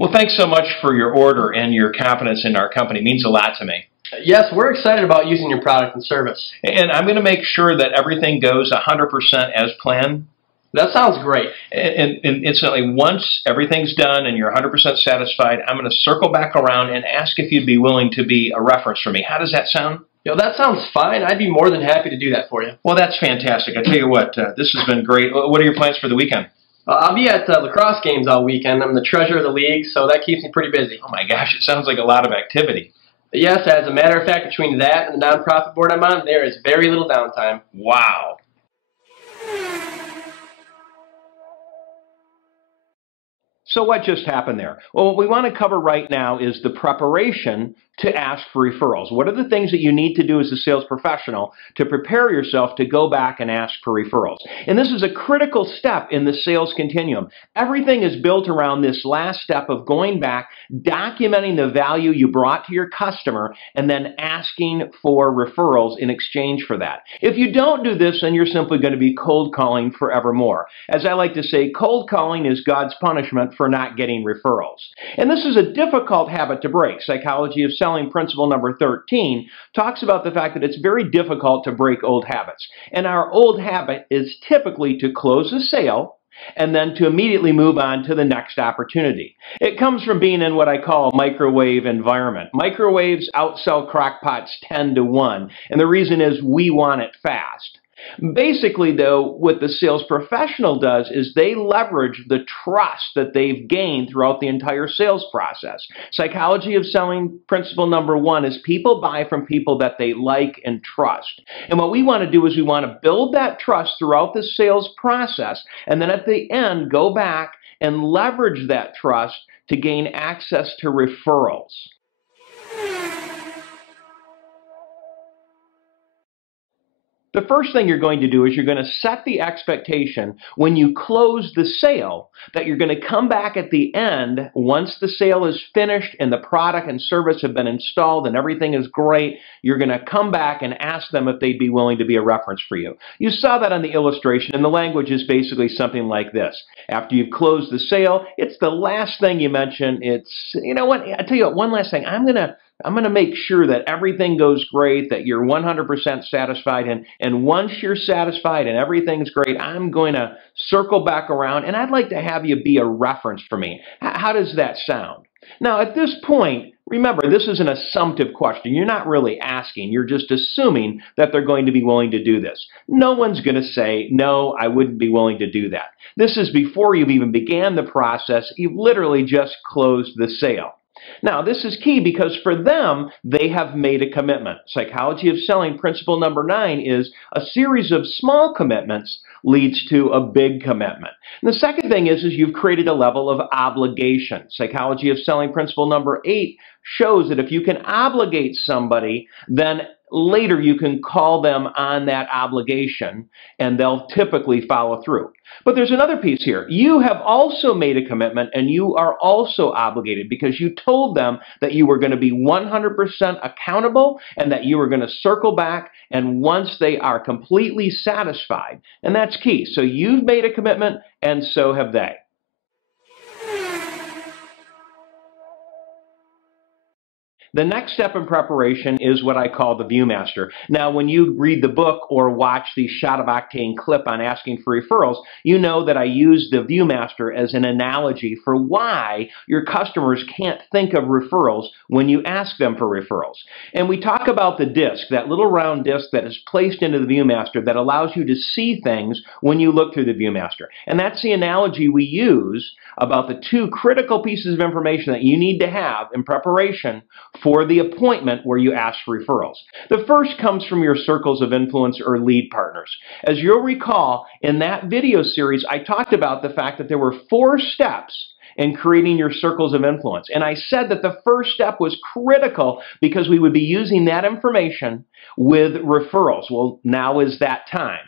Well, thanks so much for your order and your confidence in our company. It means a lot to me. Yes, we're excited about using your product and service. And I'm going to make sure that everything goes 100% as planned. That sounds great. And instantly, once everything's done and you're 100% satisfied, I'm going to circle back around and ask if you'd be willing to be a reference for me. How does that sound? That sounds fine. I'd be more than happy to do that for you. Well, that's fantastic. I tell you what, this has been great. What are your plans for the weekend? I'll be at lacrosse games all weekend. I'm the treasurer of the league, so that keeps me pretty busy. Oh my gosh, it sounds like a lot of activity. Yes, as a matter of fact, between that and the nonprofit board I'm on, there is very little downtime. Wow. So what just happened there? Well, what we want to cover right now is the preparation to ask for referrals. What are the things that you need to do as a sales professional to prepare yourself to go back and ask for referrals? And this is a critical step in the sales continuum. Everything is built around this last step of going back, documenting the value you brought to your customer, and then asking for referrals in exchange for that. If you don't do this, then you're simply going to be cold calling forevermore. As I like to say, cold calling is God's punishment for not getting referrals. And this is a difficult habit to break. Psychology of Selling principle number 13 talks about the fact that it's very difficult to break old habits. And our old habit is typically to close a sale and then to immediately move on to the next opportunity. It comes from being in what I call a microwave environment. Microwaves outsell crockpots 10 to 1, and the reason is we want it fast. Basically, though, what the sales professional does is they leverage the trust that they've gained throughout the entire sales process. Psychology of Selling principle number 1 is people buy from people that they like and trust. And what we want to do is we want to build that trust throughout the sales process, and then at the end, go back and leverage that trust to gain access to referrals. The first thing you're going to do is you're going to set the expectation when you close the sale that you're going to come back at the end once the sale is finished and the product and service have been installed and everything is great. You're going to come back and ask them if they'd be willing to be a reference for you. You saw that on the illustration, and the language is basically something like this. After you've closed the sale, it's the last thing you mention. It's, you know what, I tell you what, one last thing. I'm going to make sure that everything goes great, that you're 100% satisfied, and once you're satisfied and everything's great, I'm going to circle back around, and I'd like to have you be a reference for me. How does that sound? Now, at this point, remember, this is an assumptive question. You're not really asking. You're just assuming that they're going to be willing to do this. No one's going to say, no, I wouldn't be willing to do that. This is before you've even began the process. You've literally just closed the sale. Now, this is key because for them, they have made a commitment. Psychology of Selling principle number 9 is a series of small commitments leads to a big commitment. And the second thing is you've created a level of obligation. Psychology of Selling principle number 8 shows that if you can obligate somebody, then later you can call them on that obligation and they'll typically follow through. But there's another piece here. You have also made a commitment and you are also obligated because you told them that you were going to be 100% accountable and that you were going to circle back, and once they are completely satisfied. And that's key. So you've made a commitment and so have they. The next step in preparation is what I call the Viewmaster. Now, when you read the book or watch the Shot of Octane clip on asking for referrals, you know that I use the Viewmaster as an analogy for why your customers can't think of referrals when you ask them for referrals. And we talk about the disc, that little round disc that is placed into the Viewmaster that allows you to see things when you look through the Viewmaster. And that's the analogy we use about the 2 critical pieces of information that you need to have in preparation for the appointment where you ask for referrals. The first comes from your circles of influence or lead partners. As you'll recall, in that video series, I talked about the fact that there were 4 steps in creating your circles of influence. And I said that the first step was critical because we would be using that information with referrals. Well, now is that time.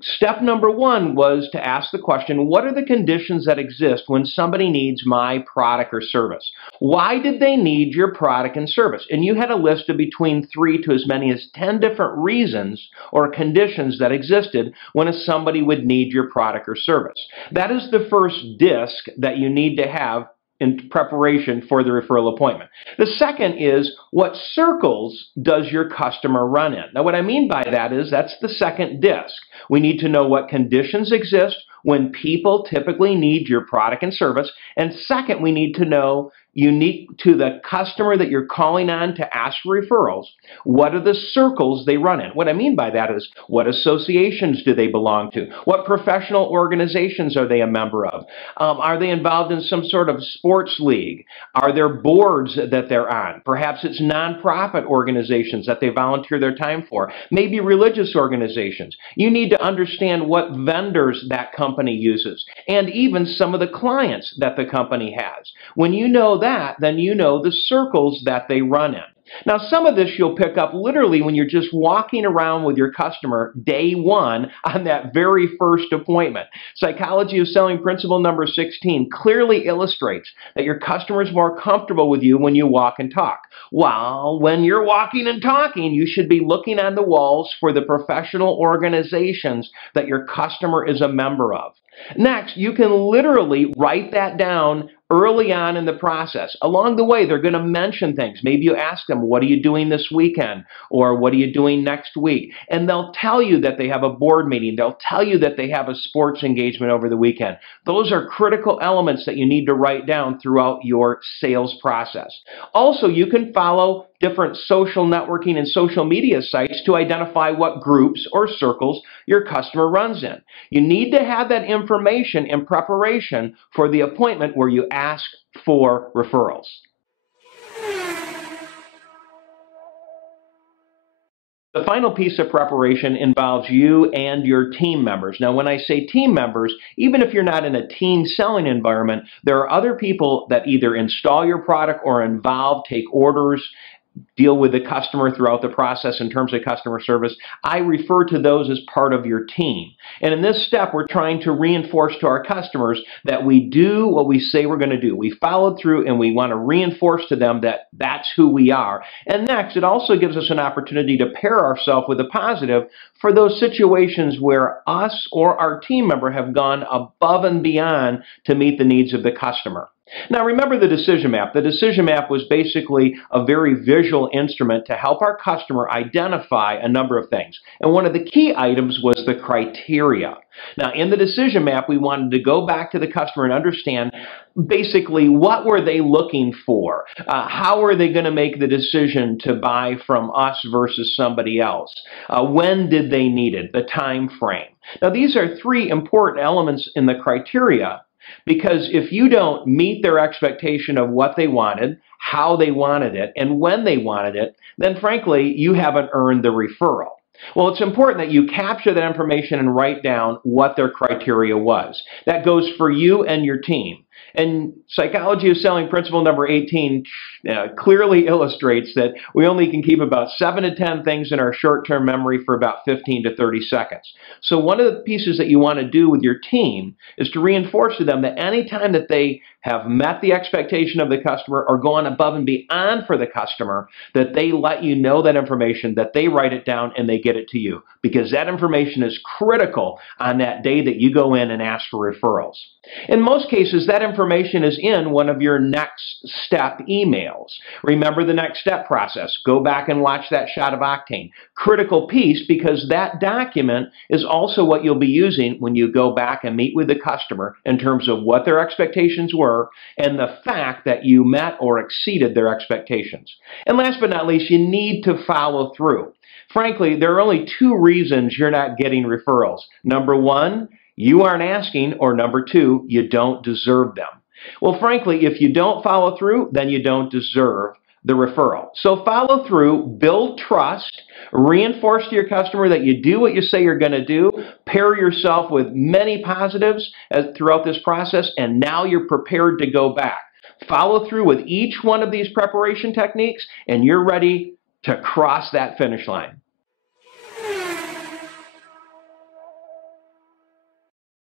Step number 1 was to ask the question, what are the conditions that exist when somebody needs my product or service? Why did they need your product and service? And you had a list of between 3 to as many as 10 different reasons or conditions that existed when somebody would need your product or service. That is the first disc that you need to have in preparation for the referral appointment. The second is, what circles does your customer run in? Now, what I mean by that is that's the second disc. We need to know what conditions exist when people typically need your product and service. And second, we need to know, unique to the customer that you're calling on to ask for referrals, what are the circles they run in? What I mean by that is, what associations do they belong to? What professional organizations are they a member of? Are they involved in some sort of sports league? Are there boards that they're on? Perhaps it's nonprofit organizations that they volunteer their time for. Maybe religious organizations. You need to understand what vendors that company uses, and even some of the clients that the company has. When you know that, then you know the circles that they run in. Now, some of this you'll pick up literally when you're just walking around with your customer day one on that very first appointment. Psychology of Selling principle number 16 clearly illustrates that your customer is more comfortable with you when you walk and talk. While when you're walking and talking, you should be looking on the walls for the professional organizations that your customer is a member of. Next, you can literally write that down early on in the process. Along the way, they're going to mention things. Maybe you ask them, what are you doing this weekend? Or what are you doing next week? And they'll tell you that they have a board meeting. They'll tell you that they have a sports engagement over the weekend. Those are critical elements that you need to write down throughout your sales process. Also, you can follow different social networking and social media sites to identify what groups or circles your customer runs in. You need to have that information in preparation for the appointment where you ask for referrals. The final piece of preparation involves you and your team members. Now, when I say team members, even if you're not in a team selling environment, there are other people that either install your product or involved, take orders, deal with the customer throughout the process in terms of customer service. I refer to those as part of your team. And in this step, we're trying to reinforce to our customers that we do what we say we're going to do. We followed through, and we want to reinforce to them that that's who we are. And next, it also gives us an opportunity to pair ourselves with a positive for those situations where us or our team member have gone above and beyond to meet the needs of the customer. Now, remember the decision map. The decision map was basically a very visual instrument to help our customer identify a number of things. And one of the key items was the criteria. Now, in the decision map, we wanted to go back to the customer and understand basically what were they looking for? How are they going to make the decision to buy from us versus somebody else? When did they need it? The time frame. Now, these are three important elements in the criteria, because if you don't meet their expectation of what they wanted, how they wanted it, and when they wanted it, then frankly, you haven't earned the referral. Well, it's important that you capture that information and write down what their criteria was. That goes for you and your team. And Psychology of Selling principle number 18 clearly illustrates that we only can keep about 7 to 10 things in our short-term memory for about 15 to 30 seconds. So one of the pieces that you want to do with your team is to reinforce to them that anytime that they have met the expectation of the customer or gone above and beyond for the customer, that they let you know that information, that they write it down and they get it to you, because that information is critical on that day that you go in and ask for referrals. In most cases, that information is in one of your next step emails. Remember the next step process. Go back and watch that shot of Octane. Critical piece, because that document is also what you'll be using when you go back and meet with the customer in terms of what their expectations were and the fact that you met or exceeded their expectations. And last but not least, you need to follow through. Frankly, there are only two reasons you're not getting referrals. Number one, you aren't asking, or number two, you don't deserve them. Well, frankly, if you don't follow through, then you don't deserve the referral. So follow through, build trust, reinforce to your customer that you do what you say you're going to do, pair yourself with many positives throughout this process, and now you're prepared to go back. Follow through with each one of these preparation techniques, and you're ready to cross that finish line.